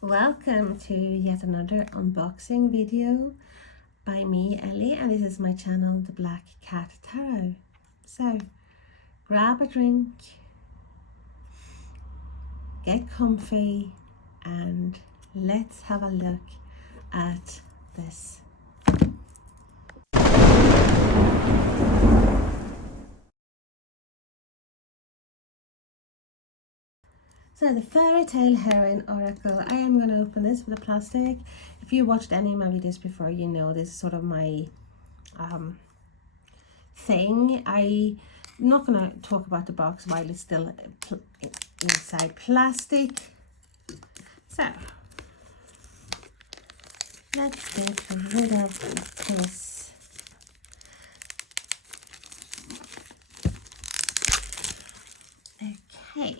Welcome to yet another unboxing video by me, Ellie, and this is my channel, The Black Cat Tarot. So, grab a drink, get comfy, and let's have a look at this. So the Fairytale Heroine Oracle, I am going to open this with a plastic. If you watched any of my videos before, you know this is sort of my thing. I'm not going to talk about the box while it's still inside plastic. So, let's get rid of this. Okay.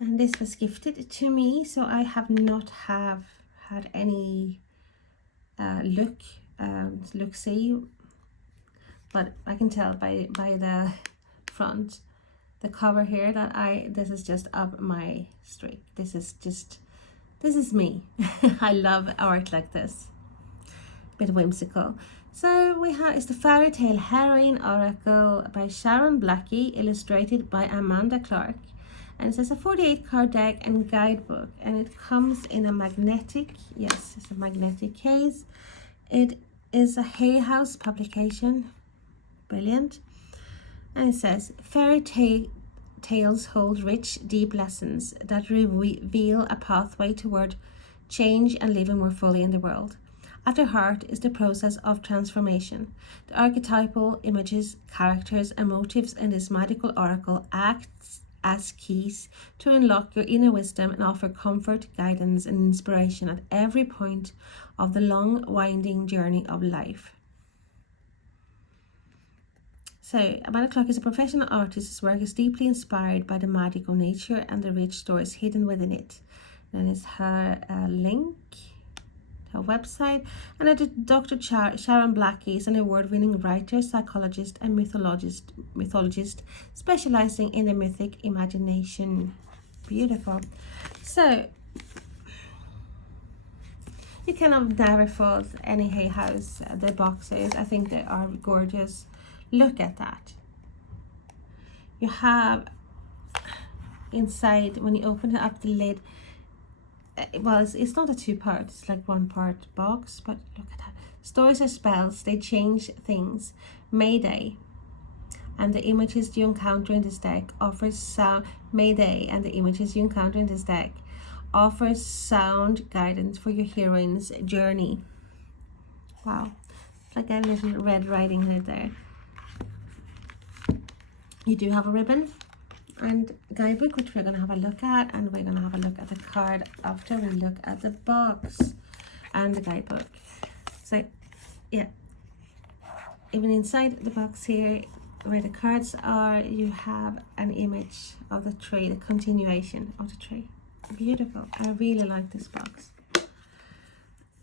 And this was gifted to me, so I have not had any look-see, but I can tell by the front, the cover here, that this is just up my street. This is me. I love art like this, a bit whimsical. So we have, it's the Fairytale Heroine Oracle by Sharon Blackie, illustrated by Amanda Clark. And it says a 48 card deck and guidebook, and it comes in a magnetic, yes, it's a magnetic case. It is a HayHouse publication, brilliant. And it says fairy tales hold rich, deep lessons that reveal a pathway toward change and living more fully in the world. At the heart is the process of transformation. The archetypal images, characters, and motives in this magical oracle acts as keys to unlock your inner wisdom and offer comfort, guidance, and inspiration at every point of the long, winding journey of life. So, Amanda Clark is a professional artist whose work is deeply inspired by the magical nature and the rich stories hidden within it. And it's her link, her website. And Dr. Sharon Blackie is an award-winning writer, psychologist, and mythologist specializing in the mythic imagination. Beautiful. So you cannot never fault any HayHouse. The boxes, I think they are gorgeous. Look at that. You have inside, when you open up the lid, well, it's not a two-part, it's like one-part box, but look at that. Stories are spells, they change things. Mayday, and the images you encounter in this deck offers sound. Mayday and the images you encounter in this deck offers sound guidance for your heroine's journey. Wow, it's like a little Red Riding Hood there. You do have a ribbon and guidebook, which we're going to have a look at, and we're going to have a look at the card after we look at the box and the guidebook. So yeah, even inside the box here where the cards are, you have an image of the tree, the continuation of the tree. Beautiful. I really like this box.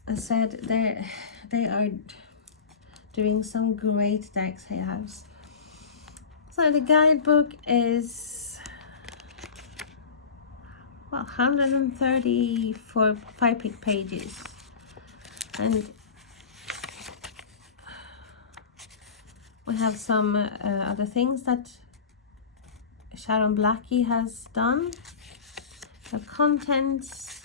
I said they are doing some great decks, HayHouse. So the guidebook is, well, 134 pages, and we have some other things that Sharon Blackie has done. The contents,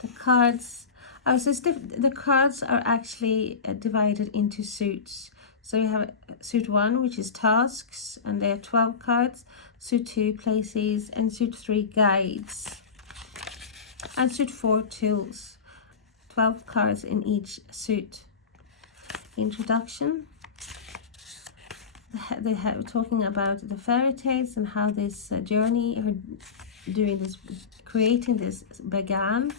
the cards. Oh, so the cards are actually divided into suits. So you have suit 1, which is tasks, and there are 12 cards. Suit 2, places, and suit 3, guides. And suit 4, tools. 12 cards in each suit. Introduction. They have talking about the fairy tales and how this journey, creating this began.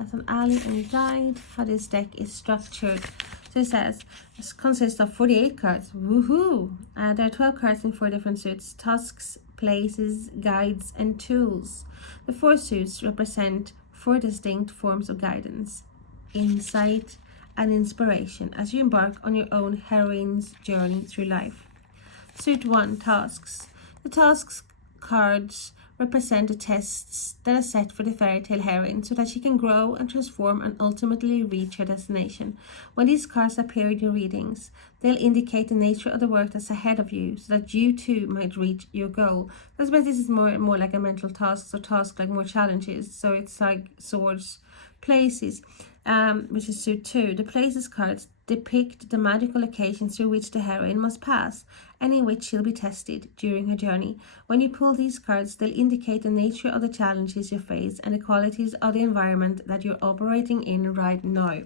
As an ally and guide, how this deck is structured. So it says, it consists of 48 cards. Woohoo! There are 12 cards in 4 different suits: tasks, places, guides, and tools. The 4 suits represent 4 distinct forms of guidance, insight, and inspiration as you embark on your own heroine's journey through life. Suit 1, tasks. The tasks cards represent the tests that are set for the fairy tale heroine so that she can grow and transform and ultimately reach her destination. When these cards appear in your readings, they'll indicate the nature of the work that's ahead of you so that you too might reach your goal. I suppose this is more like a mental task, so task like more challenges. So it's like swords, places, which is suit 2. The places cards depict the magical occasions through which the heroine must pass, and in which she'll be tested during her journey. When you pull these cards, they'll indicate the nature of the challenges you face and the qualities of the environment that you're operating in right now.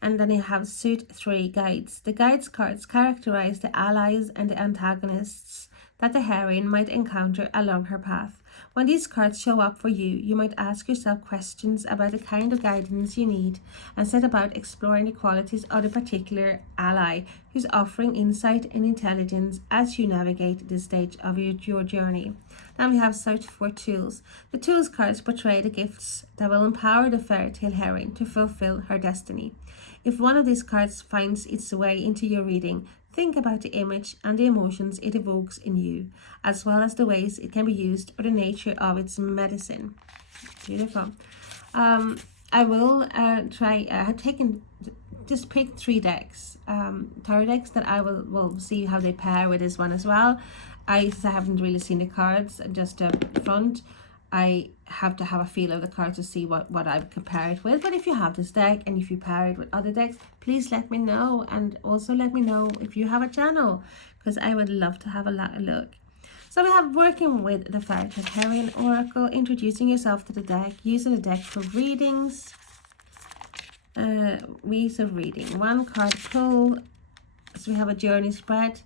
And then you have suit 3, guides. The guides cards characterize the allies and the antagonists that the heroine might encounter along her path. When these cards show up for you, you might ask yourself questions about the kind of guidance you need and set about exploring the qualities of the particular ally who's offering insight and intelligence as you navigate this stage of your journey. Then we have search for tools. The tools cards portray the gifts that will empower the fairy tale heroine to fulfill her destiny. If one of these cards finds its way into your reading, think about the image and the emotions it evokes in you, as well as the ways it can be used or the nature of its medicine. Beautiful. I will try, I have just picked 3 decks, tarot decks that I will see how they pair with this one as well. I haven't really seen the cards, just up front. I have to have a feel of the cards to see what I would compare it with. But if you have this deck and if you pair it with other decks, please let me know. And also let me know if you have a channel, because I would love to have a look. So we have working with the Fairytale Heroine Oracle, introducing yourself to the deck, using the deck for readings. Ways of reading. 1 card pull. So we have a journey spread.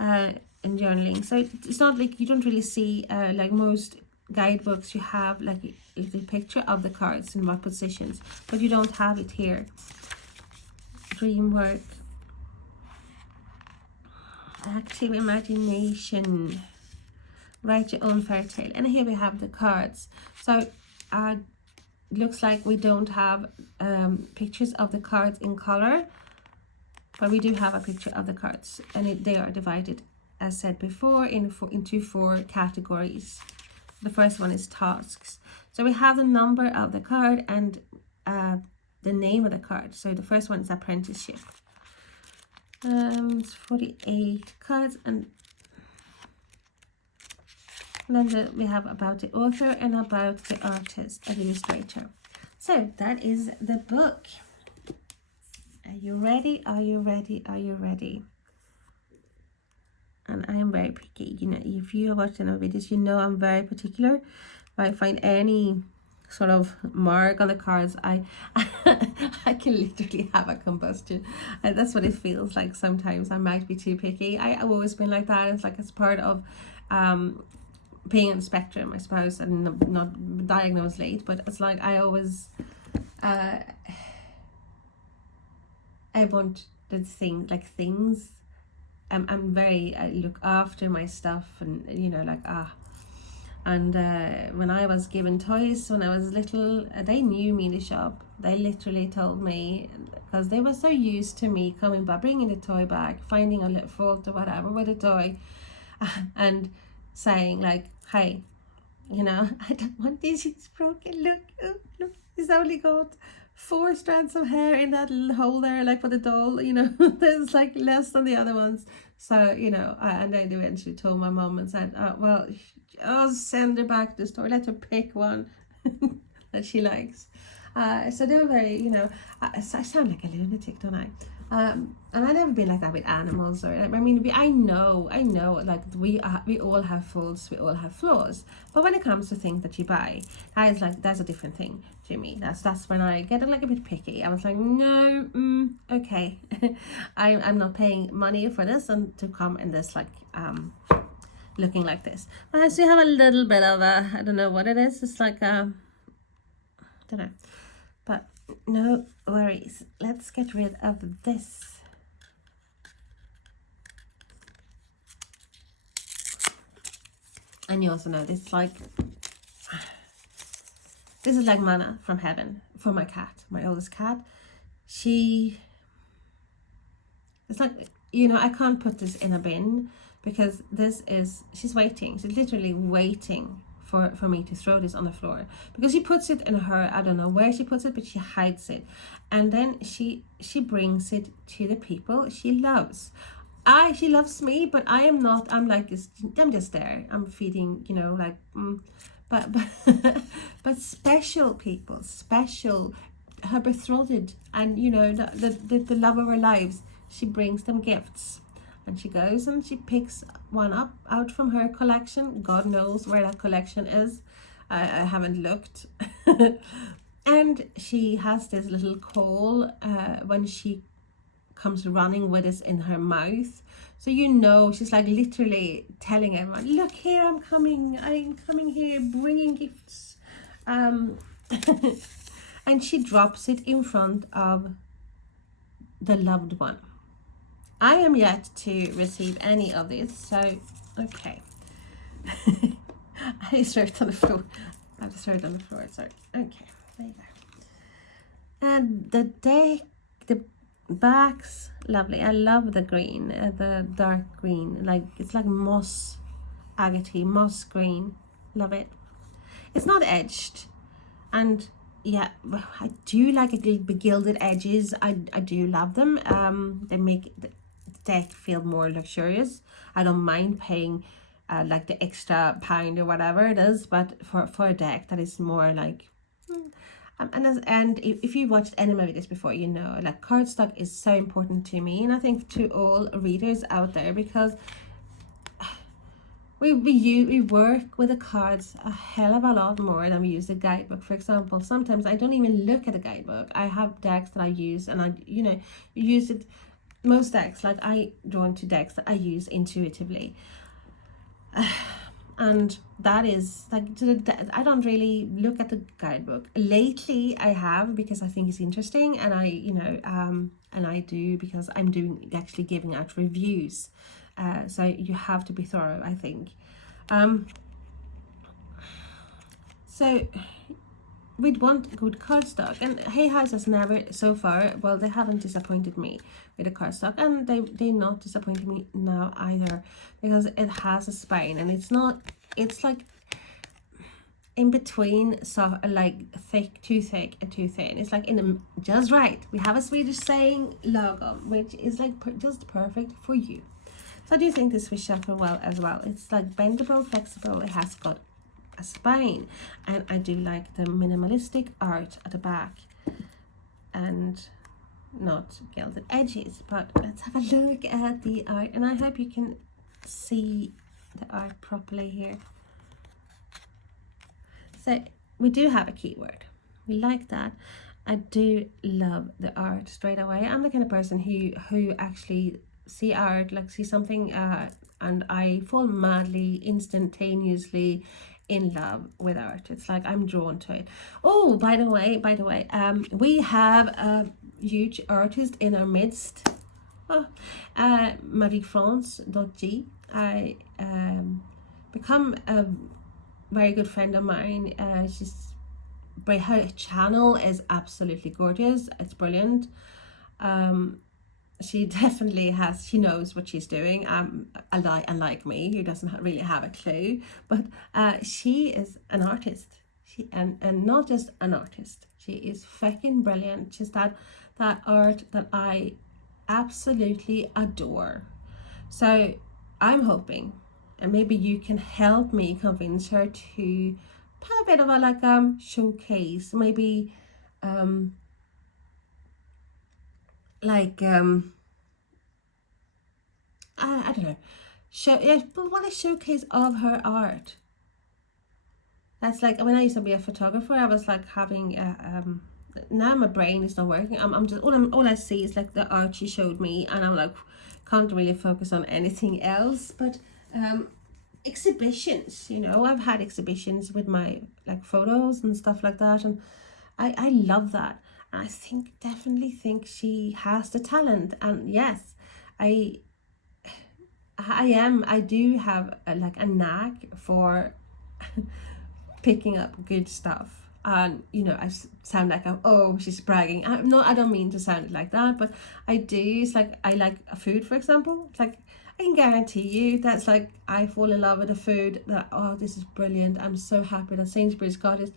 And journaling. So it's not like you don't really see like most guidebooks, you have like a little picture of the cards in what positions, but you don't have it here. Dream work, active imagination, write your own fairy tale. And here we have the cards. So looks like we don't have pictures of the cards in color, but we do have a picture of the cards, and they are divided, as said before, into 4 categories. The first one is tasks. So we have the number of the card and the name of the card. So the first one is apprenticeship. It's 48 cards, and then we have about the author and about the artist, an illustrator. So that is the book. Are you ready? Are you ready? Are you ready? And I am very picky. You know, if you have watched enough videos, you know I'm very particular. If I find any sort of mark on the cards, I can literally have a combustion. And that's what it feels like sometimes. I might be too picky. I've always been like that. It's like it's part of being on the spectrum, I suppose, and not diagnosed late. But it's like I always I want the things. I'm very, I look after my stuff, and you know, like and when I was given toys when I was little, they knew me in the shop. They literally told me, because they were so used to me coming by, bringing the toy back, finding a little fault or whatever with the toy, and saying like, hey, you know, I don't want this, it's broken, look, oh, look, it's only got 4 strands of hair in that little hole there, like for the doll, you know. There's like less than the other ones. So, you know, and then eventually told my mom and said, well, I'll send her back to the store, let her pick one that she likes. So they were very, you know, I sound like a lunatic, don't I? And I've never been like that with animals, or I mean, I know, like we all have faults, we all have flaws. But when it comes to things that you buy, that's a different thing to me. That's when I get like a bit picky. I was like, no, okay, I'm not paying money for this and to come in this like looking like this. So you have a little bit of a, I don't know what it is. It's like I don't know, but no worries. Let's get rid of this. And you also know this, like, this is like manna from heaven for my cat, my oldest cat. It's like, you know, I can't put this in a bin because she's waiting. She's literally waiting for me to throw this on the floor, because she puts it in her, I don't know where she puts it, but she hides it, and then she brings it to the people she loves. She loves me, but I am not. I'm like this. I'm just there. I'm feeding, like, but but special people, special, her betrothed, and the love of her lives. She brings them gifts, and she goes and she picks one up out from her collection. God knows where that collection is. I haven't looked. And she has this little call when she comes running with this in her mouth, so she's like literally telling everyone, look here, I'm coming here bringing gifts. And she drops it in front of the loved one. I am yet to receive any of this, so okay. I just threw it on the floor. Sorry. Okay, there you go. And the back's lovely. I love the green, the dark green, like it's like moss, agate, moss green. Love it. It's not edged, and yeah, I do like the gilded edges. I do love them. They make the deck feel more luxurious. I don't mind paying like the extra pound or whatever it is, but for a deck that is more like and if you watched any of my videos before, like cardstock is so important to me, and I think to all readers out there, because we work with the cards a hell of a lot more than we use the guidebook. For example, sometimes I don't even look at the guidebook. I have decks that I use, and I use it. Most decks, like I drawn to decks that I use intuitively. And that is like, I don't really look at the guidebook. Lately I have, because I think it's interesting, and I do because I'm actually giving out reviews. So you have to be thorough, I think. So we'd want good cardstock, and HayHouse has never so far, well, they haven't disappointed me with the cardstock, and they're not disappointing me now either, because it has a spine, and it's like in between, so like too thick and too thin. It's like in the just right. We have a Swedish saying, lagom, which is like just perfect for you. So I do think this will shuffle well as well. It's like bendable, flexible. It has got a spine, and I do like the minimalistic art at the back, and not gilded edges. But let's have a look at the art, and I hope you can see the art properly here. So we do have a keyword. We like that. I do love the art straight away. I'm the kind of person who actually see art, like see something, and I fall madly, instantaneously in love with art. It's like I'm drawn to it. Oh, by the way, we have a huge artist in our midst. Marie-France.g. I become a very good friend of mine. Her channel is absolutely gorgeous. It's brilliant. She definitely she knows what she's doing. Unlike me, who doesn't really have a clue, but she is an artist. And not just an artist. She is fucking brilliant. She's that art that I absolutely adore. So I'm hoping, and maybe you can help me convince her to have a bit of a showcase, maybe I don't know, but what a showcase of her art. That's like when I used to be a photographer, I was like having now my brain is not working. I'm just all I see is like the art she showed me, and I'm like can't really focus on anything else. But exhibitions, I've had exhibitions with my like photos and stuff like that, and I love that. I definitely think she has the talent, and yes, I do have a knack for picking up good stuff. And I sound like she's bragging. I don't mean to sound like that, but I do. It's like I like food, for example. It's like I can guarantee you that's like, I fall in love with the food, that, oh, this is brilliant, I'm so happy that Sainsbury's got it.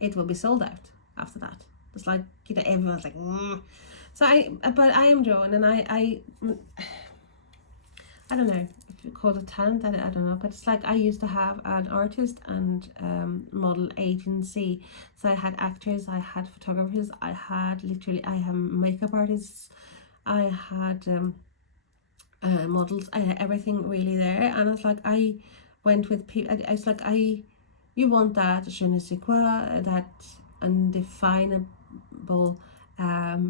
It will be sold out after that. It's like, you know, everyone's like, So but I am drawn, and I don't know if you call it talent, I don't know, but it's like, I used to have an artist and model agency. So I had actors, I had photographers, I had makeup artists, I had models, I had everything really there. And it's like, I went with people, it's like, you want that je ne sais quoi, that undefinable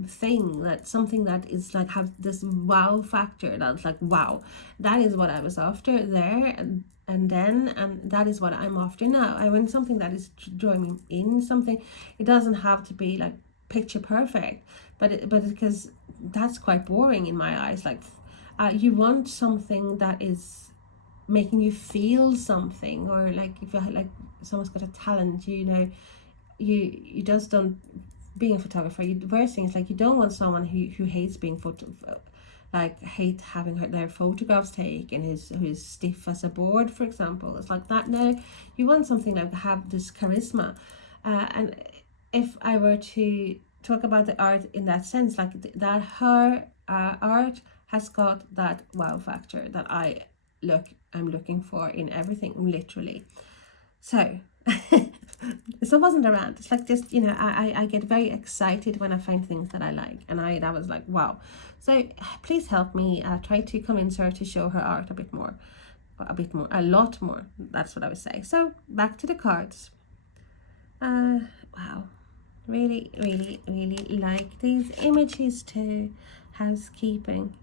thing, that something that is like, have this wow factor, that's like, wow, that is what I was after there, and that is what I'm after now. I want something that is drawing me in, something, it doesn't have to be like picture perfect, but because that's quite boring in my eyes. Like, you want something that is making you feel something, or like, if you're like, someone's got a talent, you know, you just don't, being a photographer, the worst thing is like, you don't want someone who hates being like hate having their photographs taken, who's stiff as a board, for example. It's like that. No, you want something like have this charisma, and if I were to talk about the art in that sense, like that her art has got that wow factor that I'm looking for in everything, literally. So so it wasn't a rant. It's like, just, you know, I get very excited when I find things that I like, and that was like, wow. So please help me try to convince her to show her art a lot more. That's what I would say. So back to the cards. Wow, really, really, really like these images too. Housekeeping.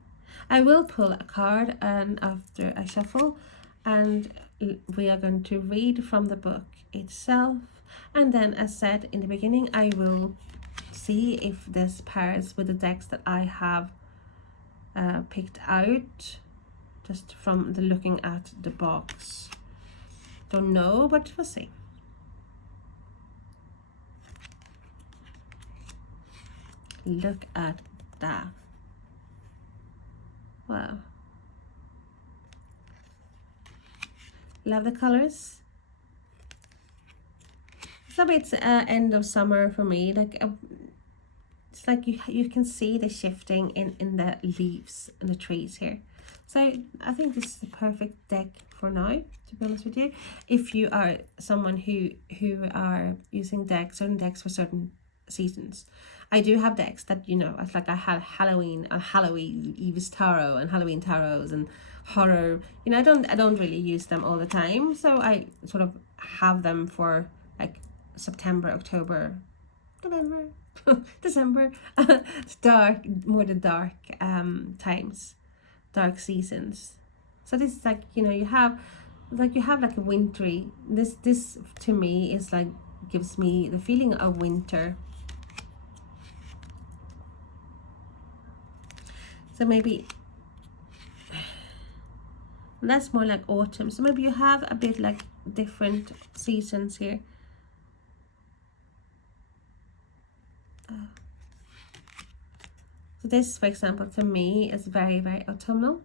I will pull a card and after a shuffle, and we are going to read from the book itself, and then, as said in the beginning, I will see if this pairs with the decks that I have picked out just from the looking at the box. Don't know, but we'll see. Look at that. Wow. Love the colors. It's a bit end of summer for me. Like, it's like you can see the shifting in the leaves and the trees here. So I think this is the perfect deck for now, to be honest with you. If you are someone who are using certain decks for certain seasons. I do have decks that, you know, it's like I have Halloween Eve's Tarot and Halloween Tarots and horror. You know, I don't really use them all the time. So I sort of have them for like September, October, November, December. More the dark times, dark seasons. So this is like, you know, you have like a wintry, this to me is like, gives me the feeling of winter. So maybe that's more like autumn. So maybe you have a bit like different seasons here. So this, for example, to me is very, very autumnal.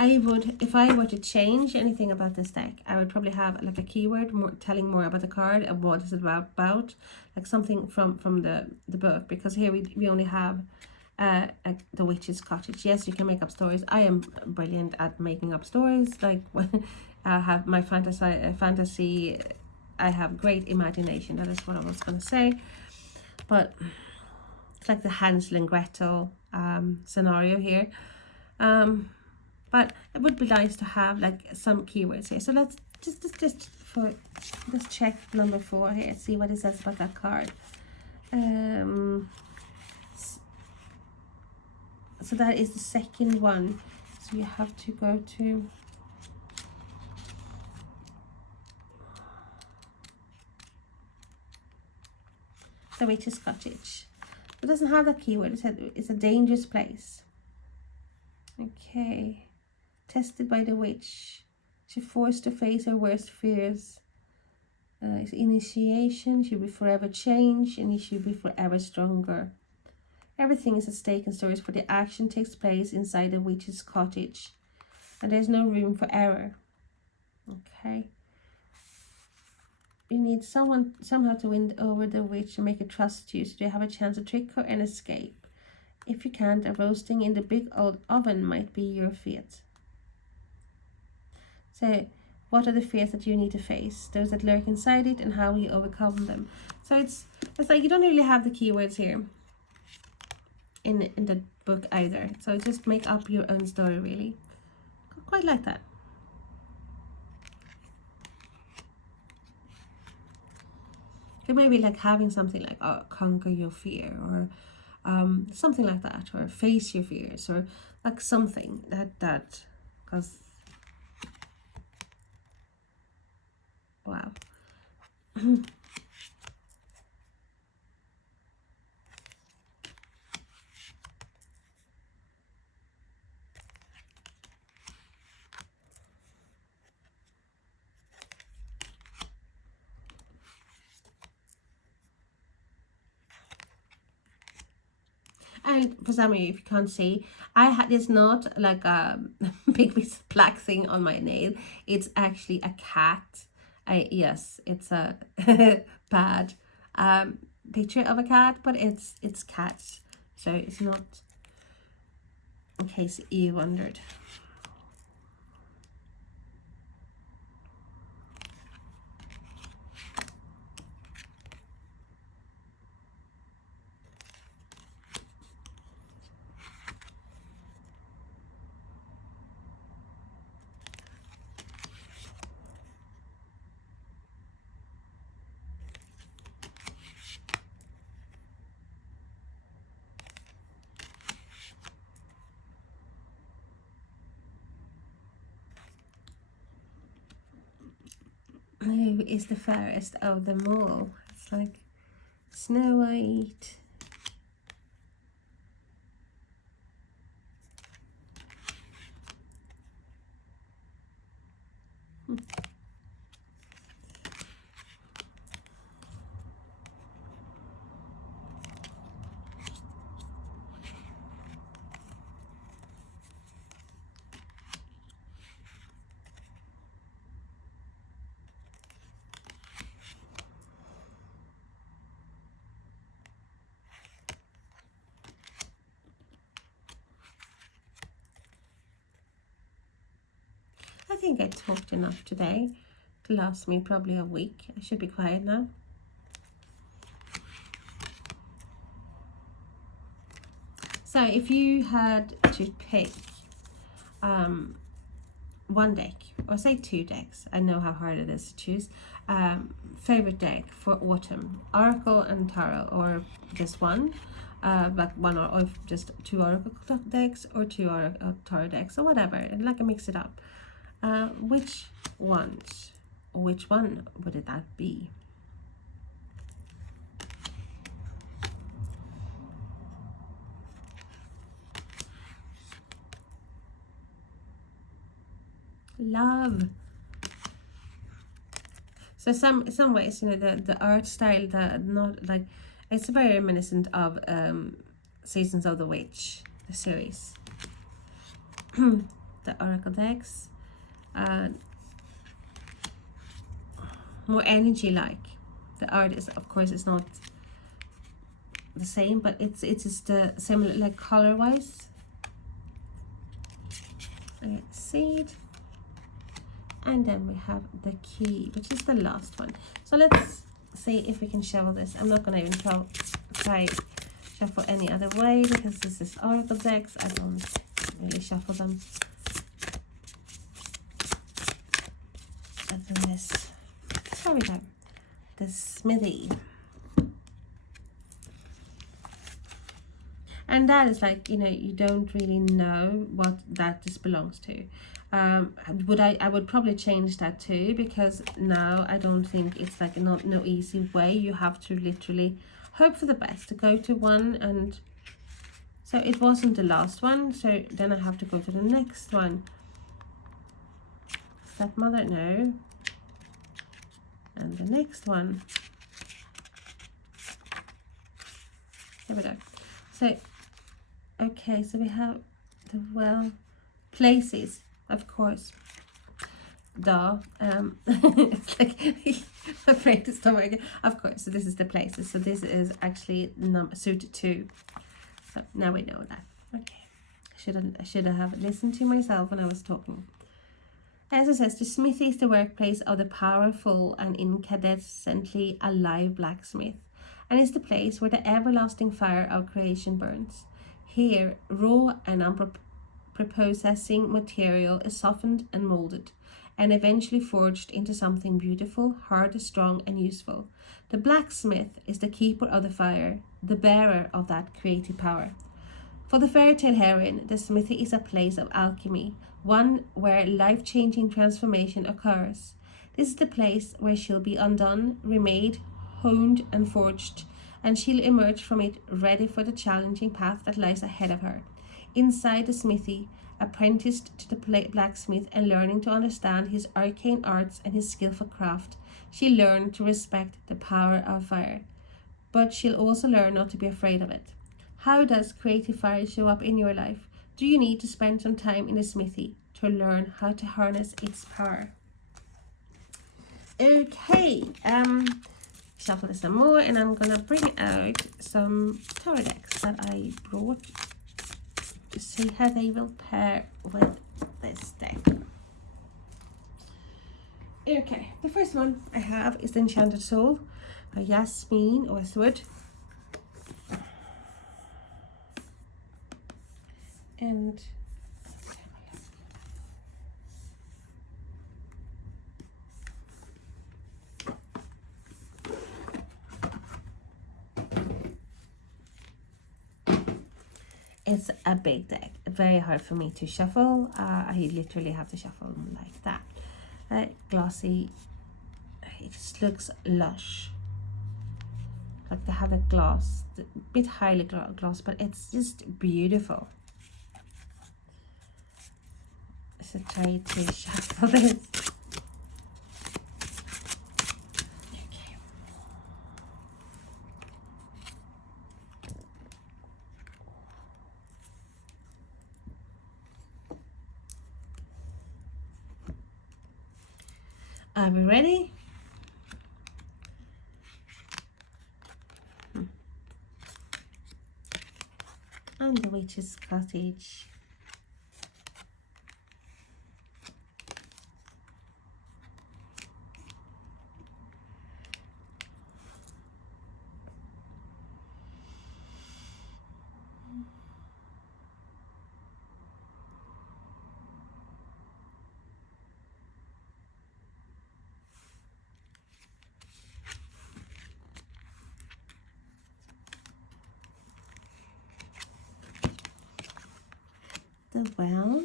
I would, if I were to change anything about this deck, I would probably have like a keyword telling more about the card and what is it about, like something from the book, because here we only have the witch's cottage. Yes, you can make up stories. I am brilliant at making up stories. Like when I have my fantasy, I have great imagination. That is what I was going to say. But it's like the Hansel and Gretel scenario here. But it would be nice to have like some keywords here. So let's let's check number 4 here, see what it says about that card. So that is the second one. So you have to go to the witch's cottage. It doesn't have that keyword. It said it's a dangerous place. Okay. Tested by the witch, she forced to face her worst fears. Initiation, she'll be forever changed, and she'll be forever stronger. Everything is at stake in stories, for the action takes place inside the witch's cottage, and there's no room for error. Okay. You need someone somehow to win over the witch and make her trust you, so you have a chance to trick her and escape. If you can't, a roasting in the big old oven might be your fate. So, what are the fears that you need to face? Those that lurk inside it, and how you overcome them. So it's like you don't really have the keywords here in the book either. So just make up your own story, really. Quite like that. It may be like having something like conquer your fear, or something like that, or face your fears, or like something that because wow. And for some of you, if you can't see, it's not like a big piece of black thing on my nail. It's actually a cat. Yes, it's a bad picture of a cat, but it's cats. So it's not, in case you wondered. Who is the fairest of them all? It's like Snow White. I think I talked enough today to last me probably a week. I should be quiet now. So if you had to pick one deck, or say two decks, I know how hard it is to choose, favorite deck for autumn, Oracle and Tarot, or just one, like one or just two Oracle decks, or two Tarot decks, or whatever, and like mix it up. Which one would that be? Love. So some ways, you know, the art style, not like, it's very reminiscent of Seasons of the Witch, the series. The Oracle decks, more energy like. The art is, of course, it's not the same, but it's just similar, like color wise. Okay, seed. And then we have the key, which is the last one. So let's see if we can shuffle this. I'm not gonna even try shuffle any other way, because this is Oracle decks. I don't really shuffle them. And then this, there we go, the smithy. And that is like, you know, you don't really know what that just belongs to. I would probably change that too, because now I don't think it's like no easy way. You have to literally hope for the best to go to one, and so it wasn't the last one, so then I have to go to the next one. Stepmother, no. And the next one. There we go. So, okay, so we have the, well, places, of course. Duh. It's like my brain is not working. Of course, so this is the places. So this is actually suit 2. So now we know that. Okay. I should have listened to myself when I was talking. As it says, the smithy is the workplace of the powerful and incandescently alive blacksmith, and is the place where the everlasting fire of creation burns. Here, raw and unprepossessing material is softened and molded, and eventually forged into something beautiful, hard, strong, and useful. The blacksmith is the keeper of the fire, the bearer of that creative power. For the fairytale heroine, the smithy is a place of alchemy, one where life-changing transformation occurs. This is the place where she'll be undone, remade, honed, and forged, and she'll emerge from it ready for the challenging path that lies ahead of her. Inside the smithy, apprenticed to the blacksmith and learning to understand his arcane arts and his skillful craft, she'll learn to respect the power of fire. But she'll also learn not to be afraid of it. How does creative fire show up in your life? Do you need to spend some time in the smithy to learn how to harness its power? Okay, shuffle some more, and I'm gonna bring out some tarot decks that I brought to see how they will pair with this deck. Okay, the first one I have is the Enchanted Soul by Yasmin Westwood. And it's a big deck, very hard for me to shuffle. I literally have to shuffle them like that. Glossy, it just looks lush. Like they have a gloss, a bit highly gloss, but it's just beautiful. So try to shuffle this. Okay. Are we ready? And the Witch's Cottage. The Well.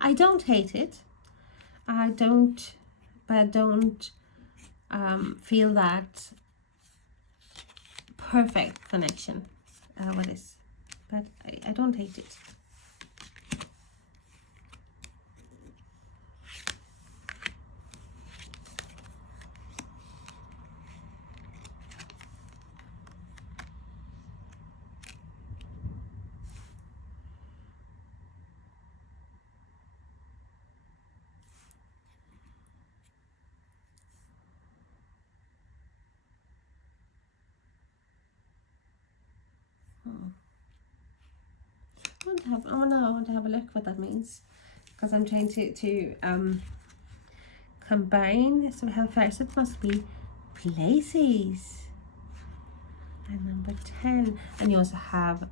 I don't hate it. But I don't feel that perfect connection with this. But I don't hate it. I want to have a look what that means, because I'm trying to combine. So we have first, it must be places, and number 10, and you also have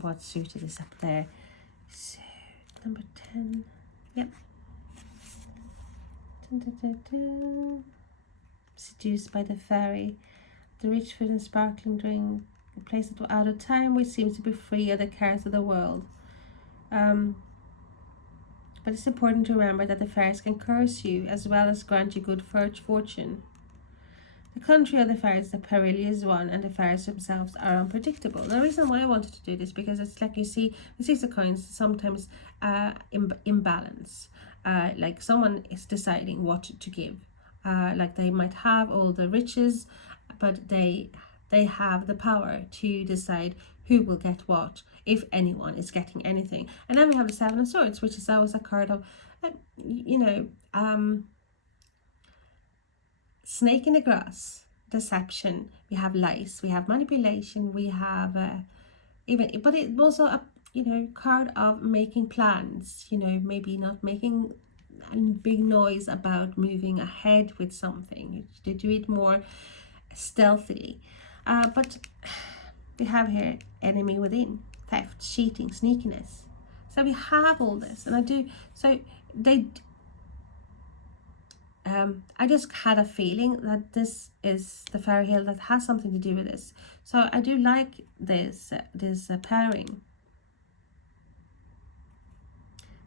what suited is up there. So number 10, yep. Dun, dun, dun, dun. Seduced by the fairy, the rich food and sparkling drink, a place that out of time which seems to be free of the cares of the world. But it's important to remember that the fairies can curse you as well as grant you good fortune. The country of the fairies is a perilous one, and the fairies themselves are unpredictable. The reason why I wanted to do this, because it's like you see the 6 of coins sometimes imbalance. like someone is deciding what to give. Like they might have all the riches, but they have the power to decide who will get what, if anyone is getting anything. And then we have the Seven of Swords, which is always a card of, you know, snake in the grass, deception. We have lies, we have manipulation, we have even, but it's also a, you know, card of making plans, you know, maybe not making a big noise about moving ahead with something. To do it more stealthily. But we have here enemy within, theft, cheating, sneakiness. So we have all this, and I do, so they, I just had a feeling that this is the fairy tale that has something to do with this. So I do like this pairing.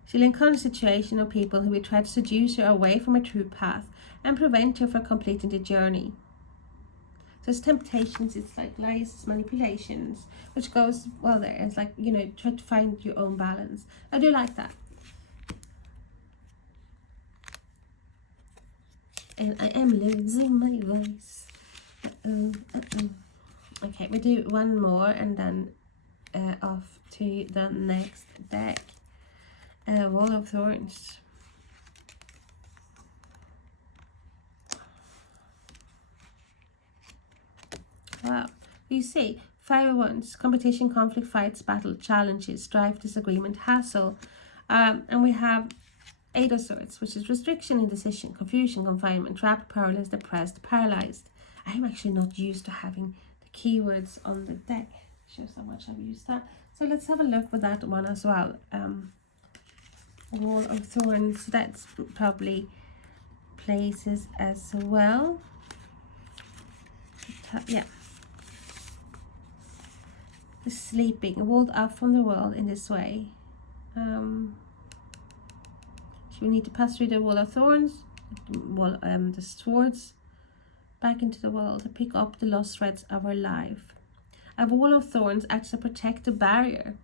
She'll encounter a situation or people who will try to seduce you away from a true path and prevent you from completing the journey. So it's temptations, it's like lies, it's manipulations, which goes well there. It's like, you know, try to find your own balance. I do like that. And I am losing my voice. Okay, we do one more and then off to the next deck. Wall of Thorns. Wow, you see, fire wands, competition, conflict, fights, battle, challenges, strife, disagreement, hassle. And we have Eight of Swords, which is restriction, indecision, confusion, confinement, trapped, powerless, depressed, paralyzed. I'm actually not used to having the keywords on the deck. Shows how much I've used that. So let's have a look with that one as well. Wall of Thorns, that's probably places as well. Yeah. The sleeping, walled up from the world in this way. So we need to pass through the Wall of Thorns, the swords, back into the world to pick up the lost threads of our life. A Wall of Thorns acts as a protective barrier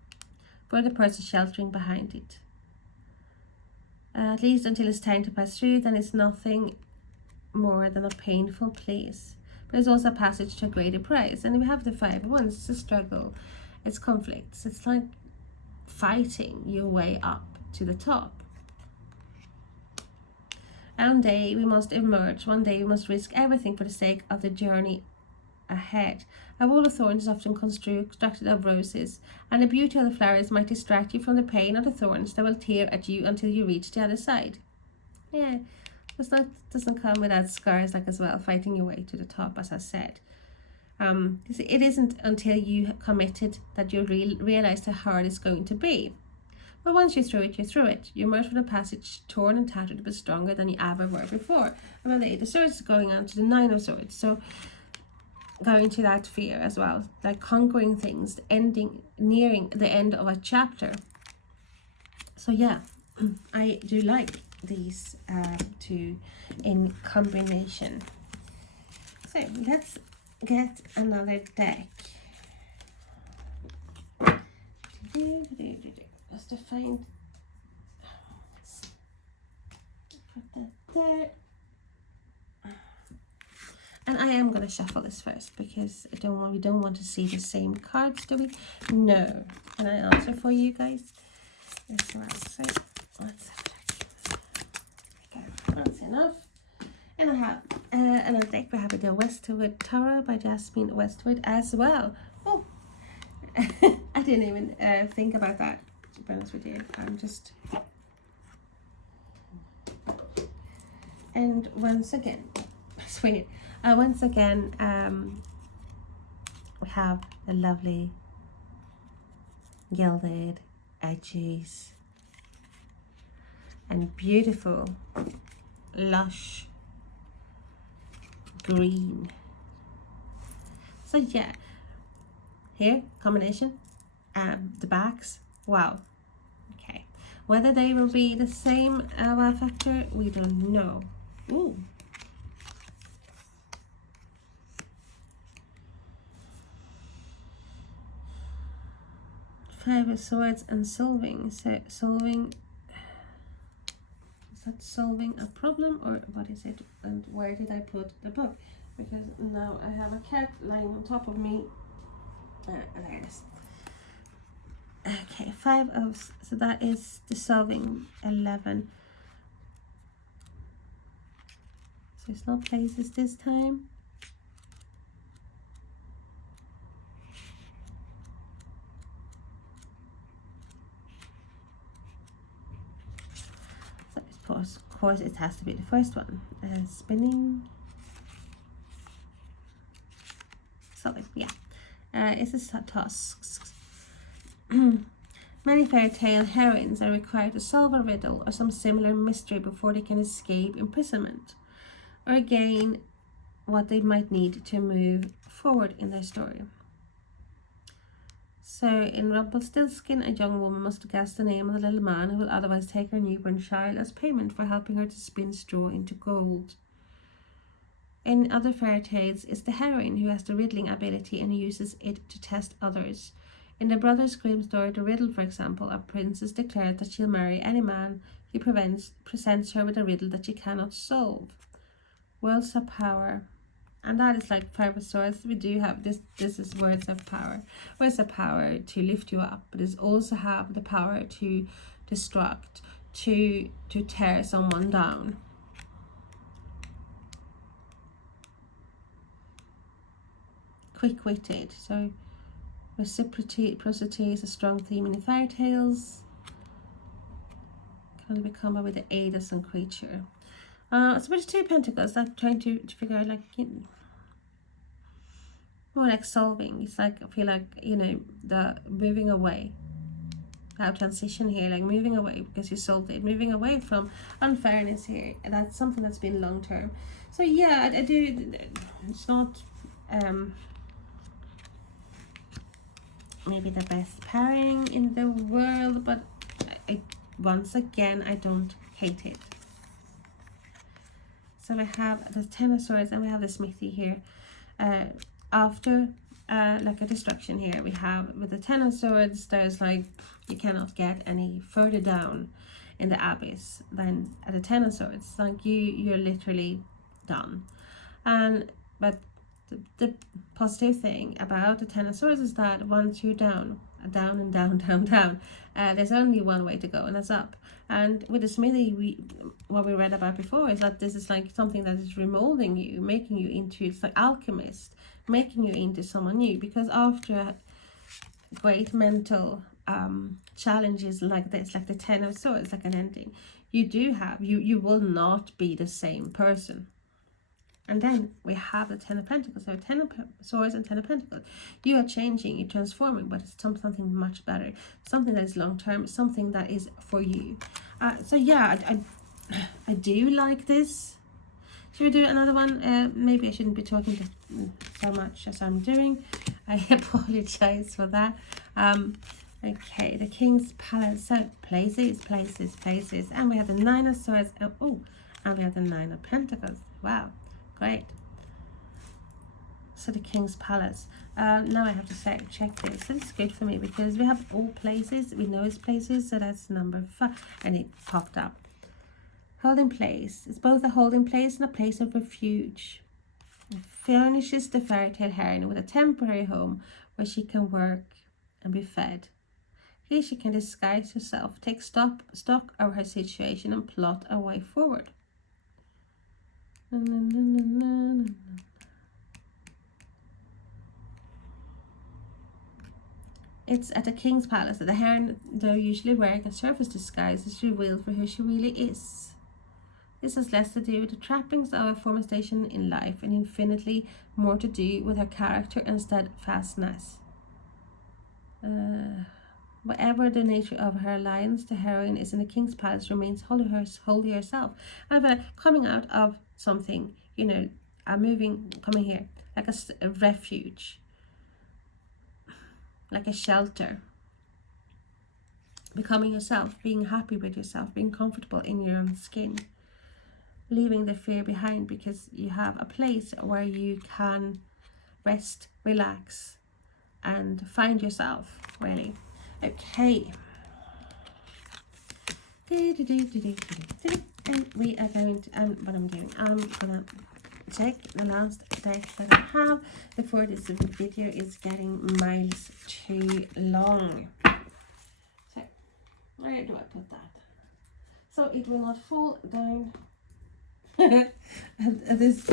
for the person sheltering behind it. At least until it's time to pass through, then it's nothing more than a painful place. But it's also a passage to a greater prize. And we have the Five of Wands. It's a struggle, it's conflicts, it's like fighting your way up to the top. One day we must emerge, one day we must risk everything for the sake of the journey ahead. A Wall of Thorns is often constructed of roses, and the beauty of the flowers might distract you from the pain of the thorns that will tear at you until you reach the other side. Yeah, it's not, doesn't come without scars, like as well, fighting your way to the top, as I said. It isn't until you committed that you realize how hard it's going to be. But once you're through it, you're through it. You emerge from the passage torn and tattered, but stronger than you ever were before. And then the Eight of Swords is going on to the Nine of Swords. So going to that fear as well, like conquering things, nearing the end of a chapter. So yeah, I do like these two in combination. So let's get another deck. Just to find, put that there. And I am going to shuffle this first because we don't want to see the same cards, do we? No. Can I answer for you guys as well? So let's have a check. Okay, that's enough. And I have another deck. We have the Westwood Tarot by Jasmine Westwood as well. Oh, I didn't even think about that, to be honest with you. I'm just... And once again, sweet. Once again, we have the lovely gilded edges and beautiful lush green. So yeah, here combination, the backs, wow. Okay, whether they will be the same wow factor, we don't know. Ooh. Five of Swords and solving. So solving, that solving a problem, or what is it? And where did I put the book? Because now I have a cat lying on top of me. There it is. Okay, 5 of, so that is dissolving 11. So it's not places this time. So of course it has to be the first one. Spinning. Solid, yeah. It's a task. Many fairy tale heroines are required to solve a riddle or some similar mystery before they can escape imprisonment, or gain what they might need to move forward in their story. So in Rumpelstiltskin, a young woman must guess the name of the little man who will otherwise take her newborn child as payment for helping her to spin straw into gold. In other fairy tales, it's the heroine who has the riddling ability and uses it to test others. In the Brothers Grimm story The Riddle, for example, a princess declared that she'll marry any man who presents her with a riddle that she cannot solve. Words of power. And that is like 5 of swords. We do have this is words of power. Words of power to lift you up, but it also have the power to destruct, to tear someone down. Quick-witted. So reciprocity is a strong theme in the fairy tales. Can only become with the aid of some creature. So with the 2 pentacles, I'm trying to figure out, like, more like solving. It's like, I feel like, the moving away. Our transition here, like moving away because you solved it. Moving away from unfairness here. And that's something that's been long term. So yeah, I do. It's not maybe the best pairing in the world, but once again, I don't hate it. So we have the 10 of swords and we have the smithy here. After like a destruction here, we have with the 10 of swords, there's like, you cannot get any further down in the abyss than at the 10 of swords. Like you're literally done. But the positive thing about the 10 of swords is that once you're down and down, there's only one way to go, and that's up. And with the smithy, what we read about before is that this is like something that is remolding you, making you into, it's like alchemist, making you into someone new. Because after great mental challenges like this, like the 10 of swords, like an ending, you will not be the same person. And then we have the 10 of pentacles. So 10 of swords and 10 of pentacles. You are changing, you're transforming, but it's something much better. Something that is long term, something that is for you. So yeah, I do like this. Should we do another one? Maybe I shouldn't be talking so much as I'm doing. I apologize for that. Okay, the King's Palace. So places. And we have the 9 of swords. And we have the 9 of pentacles. Wow. Great. So the King's Palace. Now I have to check this. It's good for me because we have all places. We know it's places, so that's number 5. And it popped up. Holding place. It's both a holding place and a place of refuge. It furnishes the fairy tale heroine with a temporary home where she can work and be fed. Here she can disguise herself, take stock of her situation, and plot a way forward. It's at the King's Palace that the heroine, though usually wearing a surface disguise, is revealed for who she really is. This has less to do with the trappings of a former station in life and infinitely more to do with her character and steadfastness. Whatever the nature of her alliance, the heroine is in the King's Palace remains wholly herself. And coming out of something, coming here, like a refuge, like a shelter. Becoming yourself, being happy with yourself, being comfortable in your own skin. Leaving the fear behind because you have a place where you can rest, relax, and find yourself, really. Okay. And we are going to, what I'm doing, I'm gonna check the last deck that I have before this video is getting miles too long. So, where do I put that? So it will not fall down. And this,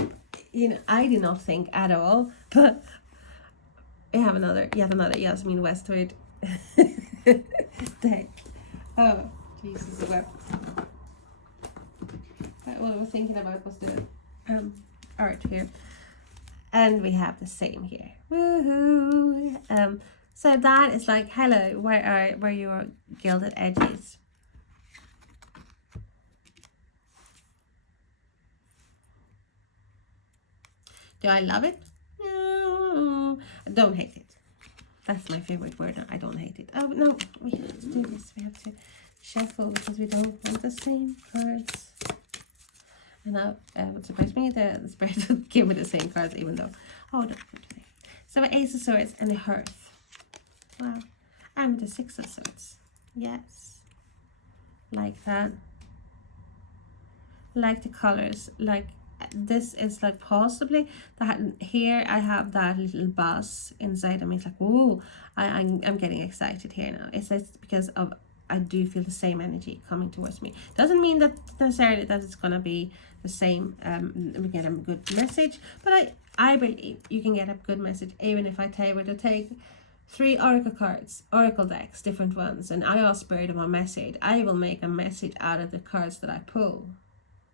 you know, I did not think at all, but we have yet another Yasmin Westwood deck. Oh, Jesus, what I was thinking about was the art here, and we have the same here. Woohoo! So that is like, hello, where are your gilded edges? Do I love it? No, I don't hate it. That's my favorite word. I don't hate it. Oh no, we have to do this. We have to shuffle because we don't want the same cards. And now, what surprised me, the spirit would give me the same cards, even though, oh, no. So Ace of Swords and the Hearth. Wow. And the Six of Swords. Yes. Like that. Like the colors. Like, this is like possibly that here I have that little buzz inside of me. It's like, oh, I'm getting excited here now. It's because of, I do feel the same energy coming towards me. Doesn't mean that necessarily that it's gonna be the same, we get a good message, but I believe you can get a good message even if I were to take 3 oracle cards, oracle decks, different ones, and I ask Spirit of a message. I will make a message out of the cards that I pull,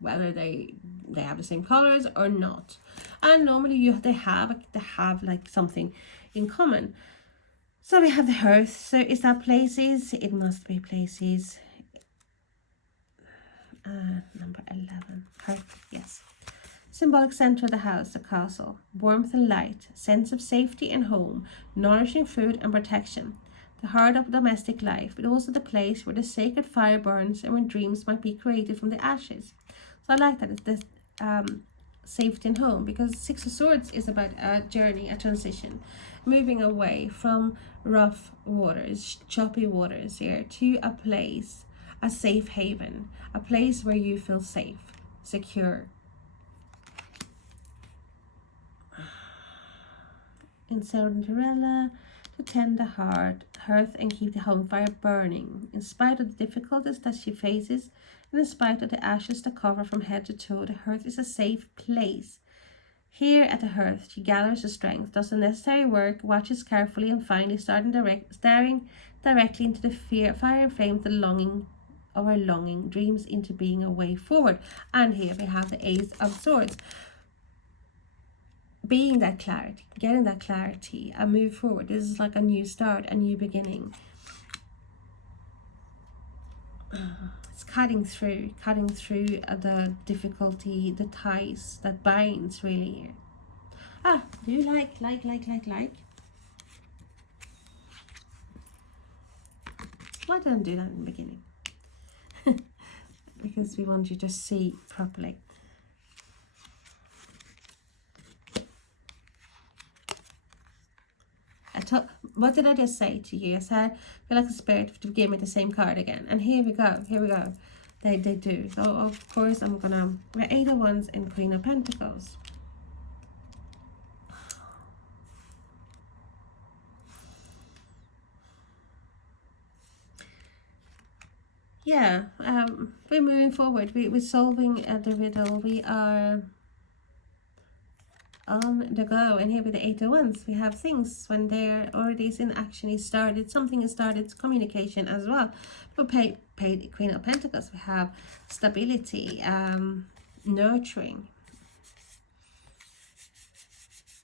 whether they have the same colors or not. And normally they have like something in common. So we have the Hearth. So is that places? It must be places. Number 11. Hearth, yes. Symbolic center of the house, the castle. Warmth and light, sense of safety and home, nourishing food and protection. The heart of domestic life, but also the place where the sacred fire burns and where dreams might be created from the ashes. So I like that it's this safety and home, because Six of Swords is about a journey, a transition, moving away from rough waters, choppy waters here, to a place, a safe haven, a place where you feel safe, secure. In Cinderella, to tend the hearth and keep the home fire burning, in spite of the difficulties that she faces, and in spite of the ashes that cover from head to toe. The hearth is a safe place. Here at the hearth, she gathers her strength, does the necessary work, watches carefully, and finally staring directly into the fire flame, the longing of her longing, dreams into being a way forward. And here we have the Ace of Swords. Being that clarity, getting that clarity, a move forward. This is like a new start, a new beginning. It's cutting through the difficulty, the ties that binds really. Do you like? Why didn't I do that in the beginning? Because we want you to see properly. What did I just say to you? I said, I feel like the spirit to give me the same card again. And here we go. They do. So, of course, I'm going to... We're 8 of Wands and Queen of Pentacles. Yeah, we're moving forward. We're solving the riddle. We are... on the go. And here with the 8 of Wands, we have things when they're already in action, something is started, communication as well. For Queen of Pentacles, we have stability, nurturing,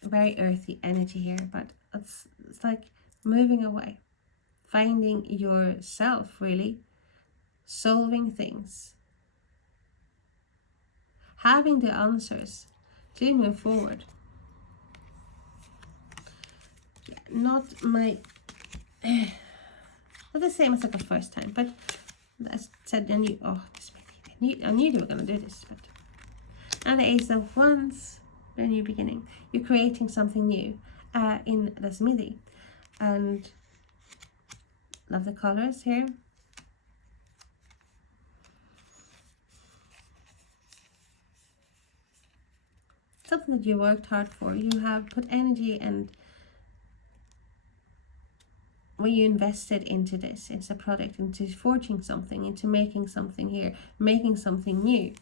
very earthy energy here, but it's like moving away, finding yourself, really solving things, having the answers to move forward. Not the same as like the first time, but as I said, I knew they were gonna do this. But and the Ace of Wands, a new beginning. You're creating something new in the smithy, and love the colors here. something that you worked hard for. You have put energy and when you invested into this, into a product, into forging something, into making something here, making something new.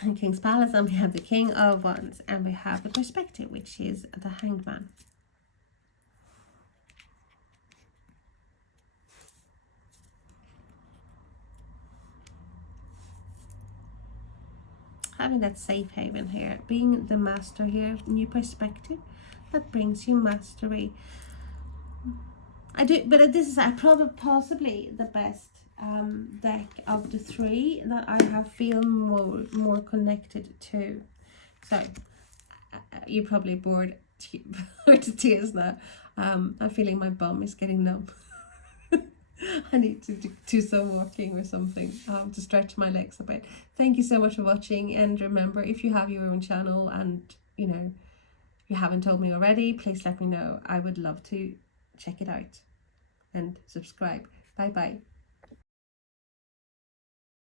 And King's Palace, and we have the King of Wands, and we have the Perspective, which is the Hanged Man. Having that safe haven here, being the master here, new perspective, that brings you mastery. I do, but this is probably possibly the best deck of the three that I have feel more connected to. So you're probably bored to tears now. I'm feeling my bum is getting numb. I need to do some walking or something to stretch my legs a bit. Thank you so much for watching, and remember, if you have your own channel and you know you haven't told me already, please let me know. I would love to check it out and subscribe. Bye bye.